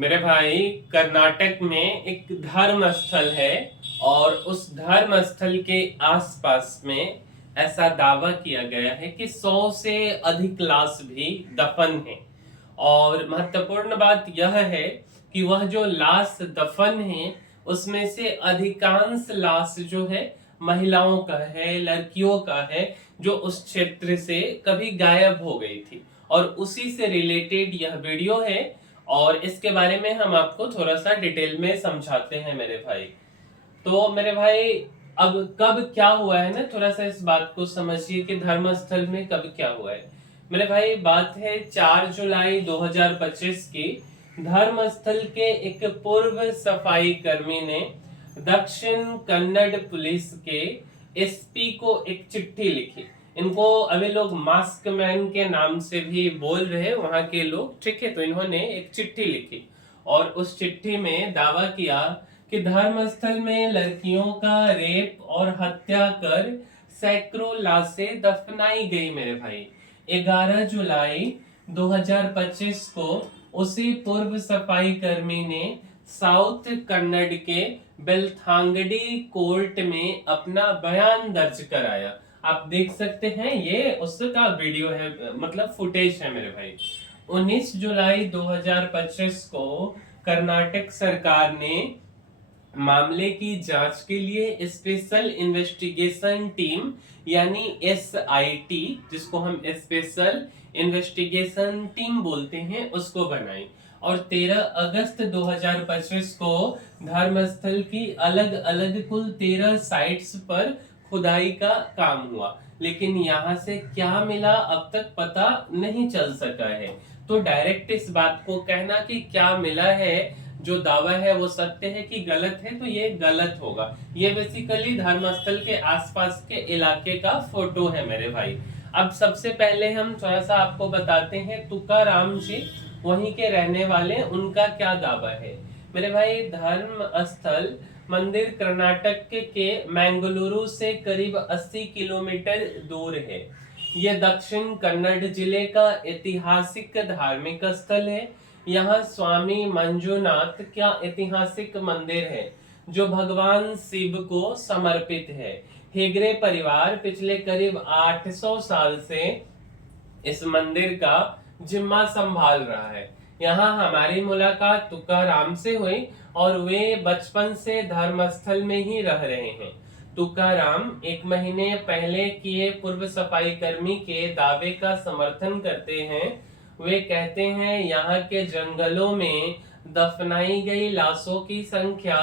मेरे भाई, कर्नाटक में एक धर्म स्थल है और उस धर्म स्थल के आसपास में ऐसा दावा किया गया है कि 100 से अधिक लाश भी दफन है। और महत्वपूर्ण बात यह है कि वह जो लाश दफन है उसमें से अधिकांश लाश जो है महिलाओं का है, लड़कियों का है, जो उस क्षेत्र से कभी गायब हो गई थी। और उसी से रिलेटेड यह वीडियो है और इसके बारे में हम आपको थोड़ा सा डिटेल में समझाते हैं मेरे भाई। तो मेरे भाई, अब कब क्या हुआ है ना, थोड़ा सा इस बात को समझिए कि धर्मस्थल में कब क्या हुआ है। मेरे भाई, बात है 4 जुलाई 2025 की। धर्मस्थल के एक पूर्व सफाई कर्मी ने दक्षिण कन्नड़ पुलिस के एसपी को एक चिट्ठी लिखी। इनको अभी लोग मास्क मैन के नाम से भी बोल रहे हैं वहां के लोग, ठीक है। तो इन्होंने एक चिट्ठी लिखी और उस चिट्ठी में दावा किया कि धर्मस्थल में लड़कियों का रेप और हत्या कर सैकड़ों लाशें दफनाई गई मेरे भाई। 11 जुलाई 2025 को उसी पूर्व सफाई कर्मी ने साउथ कन्नड़ के बेलथांगडी कोर्ट में अपना बयान दर्ज कराया। आप देख सकते हैं, ये उसका वीडियो है, मतलब फुटेज है मेरे भाई। 19 जुलाई 2025 को कर्नाटक सरकार ने मामले की जांच के लिए स्पेशल इन्वेस्टिगेशन टीम यानी एसआईटी, जिसको हम स्पेशल इन्वेस्टिगेशन टीम बोलते हैं, उसको बनाई। और 13 अगस्त 2025 को धर्मस्थल की अलग अलग कुल 13 साइट्स पर खुदाई का काम हुआ, लेकिन यहाँ से क्या मिला अब तक पता नहीं चल सका है। तो डायरेक्ट इस बात को कहना कि क्या मिला है, जो दावा है वो सत्य है कि गलत है, तो ये गलत होगा। ये बेसिकली धर्मस्थल के आसपास के इलाके का फोटो है मेरे भाई। अब सबसे पहले हम थोड़ा सा आपको बताते हैं तुकाराम जी, वहीं के रहने वाले, उनका क्या दावा है। मेरे भाई, धर्म स्थल मंदिर कर्नाटक के मैंगलुरु से करीब 80 किलोमीटर दूर है। यह दक्षिण कन्नड़ जिले का ऐतिहासिक धार्मिक स्थल है। यहाँ स्वामी मंजुनाथ का ऐतिहासिक मंदिर है जो भगवान शिव को समर्पित है। हेगड़े परिवार पिछले करीब 800 साल से इस मंदिर का जिम्मा संभाल रहा है। यहाँ हमारी मुलाकात तुकाराम से हुई और वे बचपन से धर्मस्थल में ही रह रहे हैं। तुकाराम 1 महीने पहले किए पूर्व सफाई कर्मी के दावे का समर्थन करते हैं। वे कहते हैं यहाँ के जंगलों में दफनाई गई लाशों की संख्या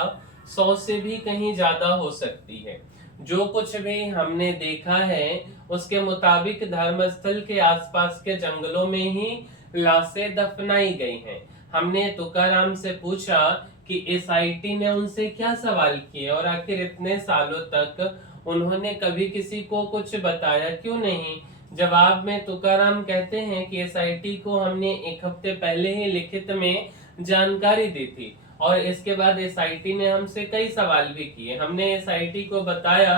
100 से भी कहीं ज्यादा हो सकती है। जो कुछ भी हमने देखा है उसके मुताबिक धर्मस्थल के आसपास के जंगलों में ही लाशें दफनाई गई हैं। हमने तुकाराम से पूछा कि एसआईटी ने उनसे क्या सवाल किए और आखिर इतने सालों तक उन्होंने कभी किसी को कुछ बताया क्यों नहीं। जवाब में तुकाराम कहते हैं कि एसआईटी को हमने 1 हफ्ते पहले ही लिखित में जानकारी दी थी और इसके बाद एसआईटी ने हमसे कई सवाल भी किए। हमने एसआईटी को बताया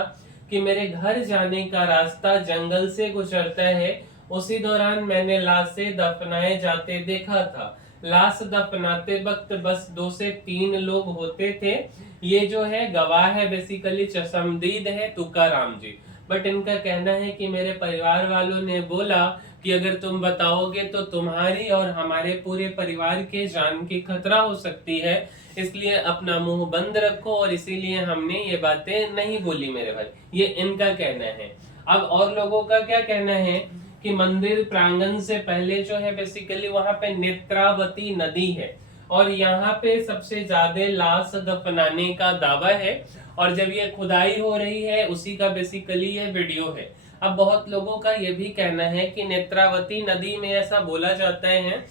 कि मेरे घर जाने का रास्ता जंगल से गुजरता है, उसी दौरान मैंने लाशें दफनाए जाते देखा था। लाश दफनाते वक्त बस 2 से 3 लोग होते थे। ये जो है गवाह है, बेसिकली चशमदीद है तुकाराम जी। बट इनका कहना है कि मेरे परिवार वालों ने बोला कि अगर तुम बताओगे तो तुम्हारी और हमारे पूरे परिवार के जान की खतरा हो सकती है, इसलिए अपना मुंह बंद रखो, और इसीलिए हमने ये बातें नहीं बोली मेरे भाई। ये इनका कहना है। अब और लोगों का क्या कहना है कि मंदिर प्रांगण से पहले जो है बेसिकली वहां पे नेत्रावती नदी है और यहाँ पे सबसे ज्यादा लाश दफनाने का दावा है। और जब ये खुदाई हो रही है उसी का बेसिकली ये वीडियो है। अब बहुत लोगों का ये भी कहना है कि नेत्रावती नदी में ऐसा बोला जाता है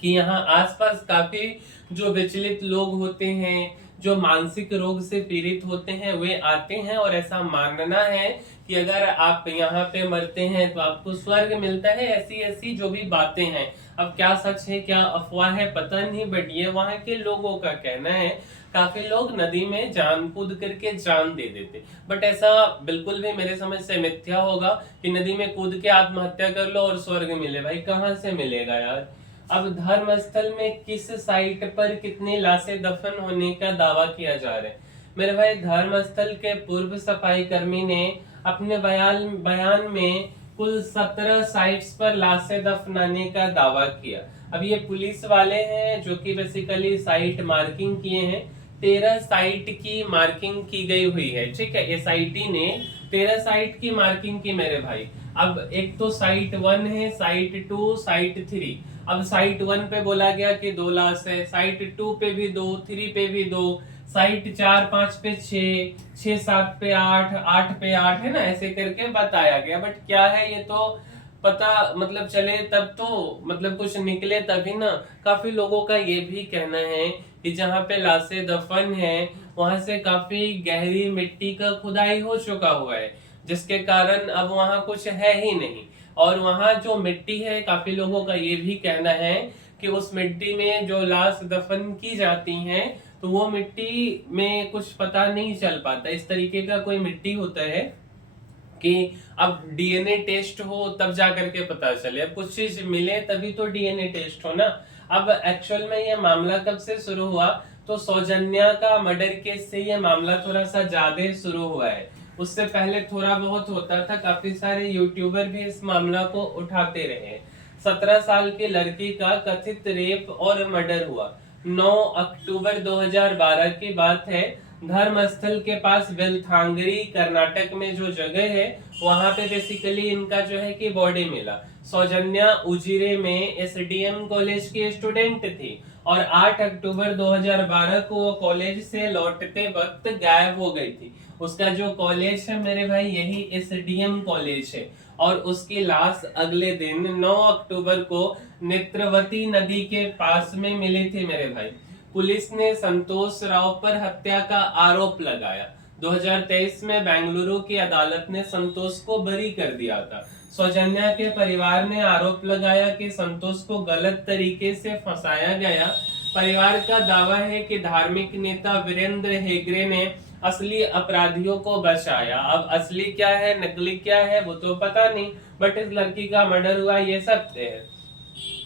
कि यहाँ आसपास काफी जो विचलित लोग होते हैं, जो मानसिक रोग से पीड़ित होते हैं, वे आते हैं और ऐसा मानना है कि अगर आप यहाँ पे मरते हैं तो आपको स्वर्ग मिलता है। ऐसी ऐसी जो भी बातें हैं, अब क्या सच है क्या अफवाह है पता नहीं, बट ये वहाँ के लोगों का कहना है। काफी लोग नदी में जान कूद करके जान दे देते, बट ऐसा बिल्कुल भी मेरे समझ से मिथ्या होगा कि नदी में कूद के आत्महत्या कर लो और स्वर्ग मिले। भाई कहाँ से मिलेगा यार। अब धर्म स्थल में किस साइट पर कितनी लाशें दफन होने का दावा किया जा रहा है? मेरे भाई, धर्म स्थल के पूर्व सफाई कर्मी ने अपने बयान में कुल 17 साइट्स पर लाशें दफनाने का दावा किया। अब ये पुलिस वाले हैं जो कि बेसिकली साइट मार्किंग किए हैं। 13 साइट की मार्किंग की गई हुई है, ठीक है। एसआईटी ने 13 साइट की मार्किंग की मेरे भाई। अब एक तो साइट 1 है, साइट 2, साइट 3। अब साइट 1 पे बोला गया कि 2 लाश है, साइट 2 पे भी 2, 3 पे भी 2, साइट 4, 5 पे 6, 6, 7 पे 8, 8 पे 8, है ना, ऐसे करके बताया गया। बट क्या है, ये तो पता मतलब चले तब तो मतलब कुछ निकले तभी ना। काफी लोगों का ये भी कहना है कि जहाँ पे लाशें दफन है वहां से काफी गहरी मिट्टी का खुदाई हो चुका हुआ है, जिसके कारण अब वहां कुछ है ही नहीं। और वहां जो मिट्टी है, काफी लोगों का ये भी कहना है कि उस मिट्टी में जो लाश दफन की जाती हैं तो वो मिट्टी में कुछ पता नहीं चल पाता। इस तरीके का कोई मिट्टी होता है कि अब डीएनए टेस्ट हो तब जा करके पता चले। अब कुछ चीज मिले तभी तो डीएनए टेस्ट हो ना। अब एक्चुअल में ये मामला कब से शुरू हुआ, तो सौजन्या का मर्डर केस से ये मामला थोड़ा सा ज्यादा शुरू हुआ है। उससे पहले थोड़ा बहुत होता था, काफी सारे यूट्यूबर भी इस मामला को उठाते रहे। 17 साल की लड़की का कथित रेप और मर्डर हुआ। 9 अक्टूबर 2012 की बात है। धर्मस्थल के पास बेलथांगरी कर्नाटक में जो जगह है वहां पे बेसिकली इनका जो है कि बॉडी मिला। सौजन्या उजिरे में एसडीएम कॉलेज की स्टूडेंट थी और 8 अक्टूबर 2012 को वो कॉलेज से लौटते वक्त गायब हो गई थी। उसका जो कॉलेज है मेरे भाई यही एसडीएम कॉलेज है। और उसकी लाश अगले दिन 9 अक्टूबर को नेत्रवती नदी के पास में मिली थी मेरे भाई। पुलिस ने संतोष राव पर हत्या का आरोप लगाया। 2023 में बेंगलुरु की अदालत ने संतोष को बरी कर दिया था। सौजन्या के परिवार ने आरोप लगाया कि संतोष को गलत तरीके से फंसाया गया। परिवार का दावा है कि धार्मिक नेता वीरेंद्र हेगड़े ने असली अपराधियों को बचाया। अब असली क्या है नकली क्या है वो तो पता नहीं, बट इस लड़की का मर्डर हुआ ये सत्य है।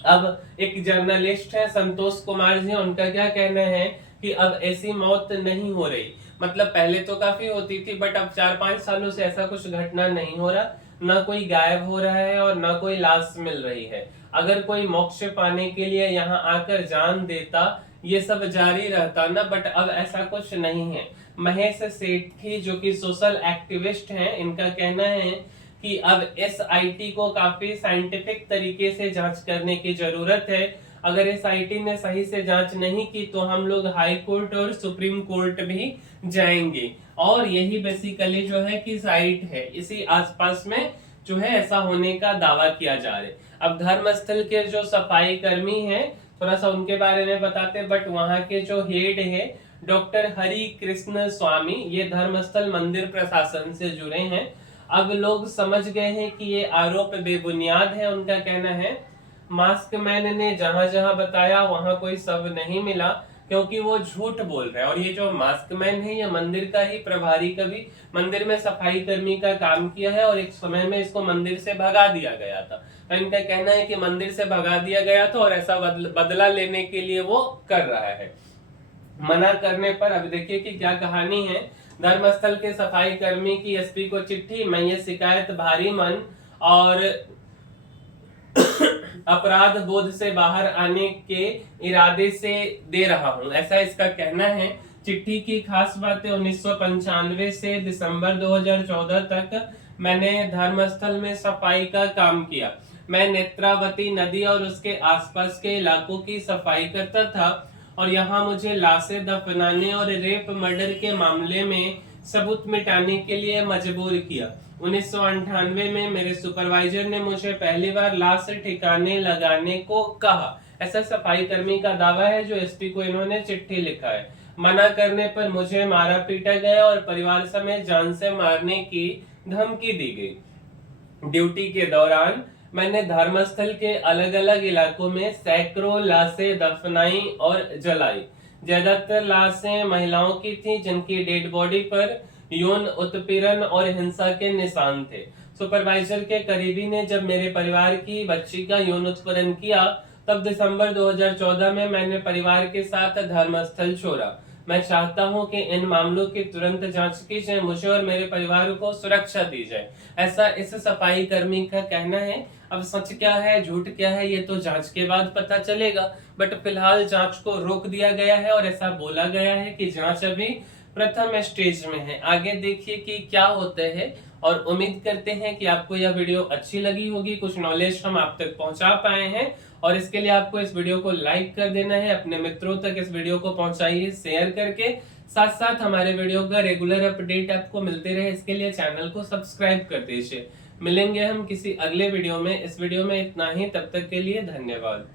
अब एक जर्नलिस्ट है संतोष कुमार जी, उनका क्या कहना है कि अब ऐसी मौत नहीं हो रही। मतलब पहले तो काफी होती थी बट अब 4-5 सालों से ऐसा कुछ घटना नहीं हो रहा। ना कोई गायब हो रहा है और ना कोई लाश मिल रही है। अगर कोई मोक्ष पाने के लिए यहाँ आकर जान देता ये सब जारी रहता ना, बट अब ऐसा कुछ नहीं है। महेश सेठी जो कि सोशल एक्टिविस्ट हैं, इनका कहना है कि अब एसआईटी को काफी साइंटिफिक तरीके से जांच करने की जरूरत है। अगर एसआईटी ने सही से जांच नहीं की तो हम लोग हाई कोर्ट और सुप्रीम कोर्ट भी जाएंगे। और यही बेसिकली जो है कि साइट है, इसी आसपास में जो है ऐसा होने का दावा किया जा रहा है। अब धर्मस्थल के जो सफाई कर्मी हैं थोड़ा सा उनके बारे में बताते, बट वहां के जो हेड है डॉक्टर हरि कृष्ण स्वामी, ये धर्मस्थल मंदिर प्रशासन से जुड़े हैं। अब लोग समझ गए हैं कि ये आरोप बेबुनियाद है। उनका कहना है मास्क मैन ने जहां जहां बताया वहां कोई शव नहीं मिला क्योंकि वो झूठ बोल रहा है। और ये जो मास्क मैन है ये मंदिर का ही प्रभारी, कभी मंदिर में सफाई कर्मी का काम किया है और एक समय में इसको मंदिर से भगा दिया गया था। तो इनका कहना है कि मंदिर से भगा दिया गया था और ऐसा बदला लेने के लिए वो कर रहा है। मना करने पर अब देखिए कि क्या कहानी है। धर्मस्थल के सफाई कर्मी की एसपी को चिट्ठी, मैं ये शिकायत भारी मन और अपराध बोध से बाहर आने के इरादे से दे रहा हूं, ऐसा इसका कहना है। चिट्ठी की खास बातें 1995 से दिसंबर 2014 तक मैंने धर्मस्थल में सफाई का काम किया। मैं नेत्रावती नदी और उसके आसपास के इलाकों की सफाई करता था और यहाँ मुझे लाशें दफनाने और रेप मर्डर के मामले में सबूत मिटाने के लिए मजबूर किया। 1998 में मेरे सुपरवाइजर ने मुझे पहली बार लाश ठिकाने लगाने को कहा। ऐसा सफाई कर्मी का दावा है जो एसपी को इन्होंने चिट्ठी लिखा है। मना करने पर मुझे मारा पीटा गया और परिवार समेत जान से मारने की धमकी दी गई। ड्यूटी के दौरान मैंने धर्मस्थल के अलग अलग इलाकों में सैकड़ों लाशें दफनाई और जलाई। ज्यादातर लाशें महिलाओं की थी जिनकी डेड बॉडी पर यौन उत्पीड़न और हिंसा के निशान थे। सुपरवाइजर के करीबी ने जब मेरे परिवार की बच्ची का यौन उत्पीड़न किया तब दिसंबर 2014 में मैंने परिवार के साथ धर्मस्थल छोड़ा। मैं चाहता हूं कि इन मामलों की तुरंत जांच की जाए, मुझे और मेरे परिवार को सुरक्षा दी जाए, ऐसा इस सफाई कर्मी का कहना है। अब सच क्या है झूठ क्या है ये तो जांच के बाद पता चलेगा, बट फिलहाल जांच को रोक दिया गया है और ऐसा बोला गया है कि जांच अभी प्रथम स्टेज में है। आगे देखिए कि क्या होता है, और उम्मीद करते हैं कि आपको यह वीडियो अच्छी लगी होगी, कुछ नॉलेज हम आप तक पहुंचा पाए हैं। और इसके लिए आपको इस वीडियो को लाइक कर देना है, अपने मित्रों तक इस वीडियो को पहुंचाइए शेयर करके। साथ साथ हमारे वीडियो का रेगुलर अपडेट आपको मिलते रहे, इसके लिए चैनल को सब्सक्राइब कर दीजिए। मिलेंगे हम किसी अगले वीडियो में। इस वीडियो में इतना ही, तब तक के लिए धन्यवाद।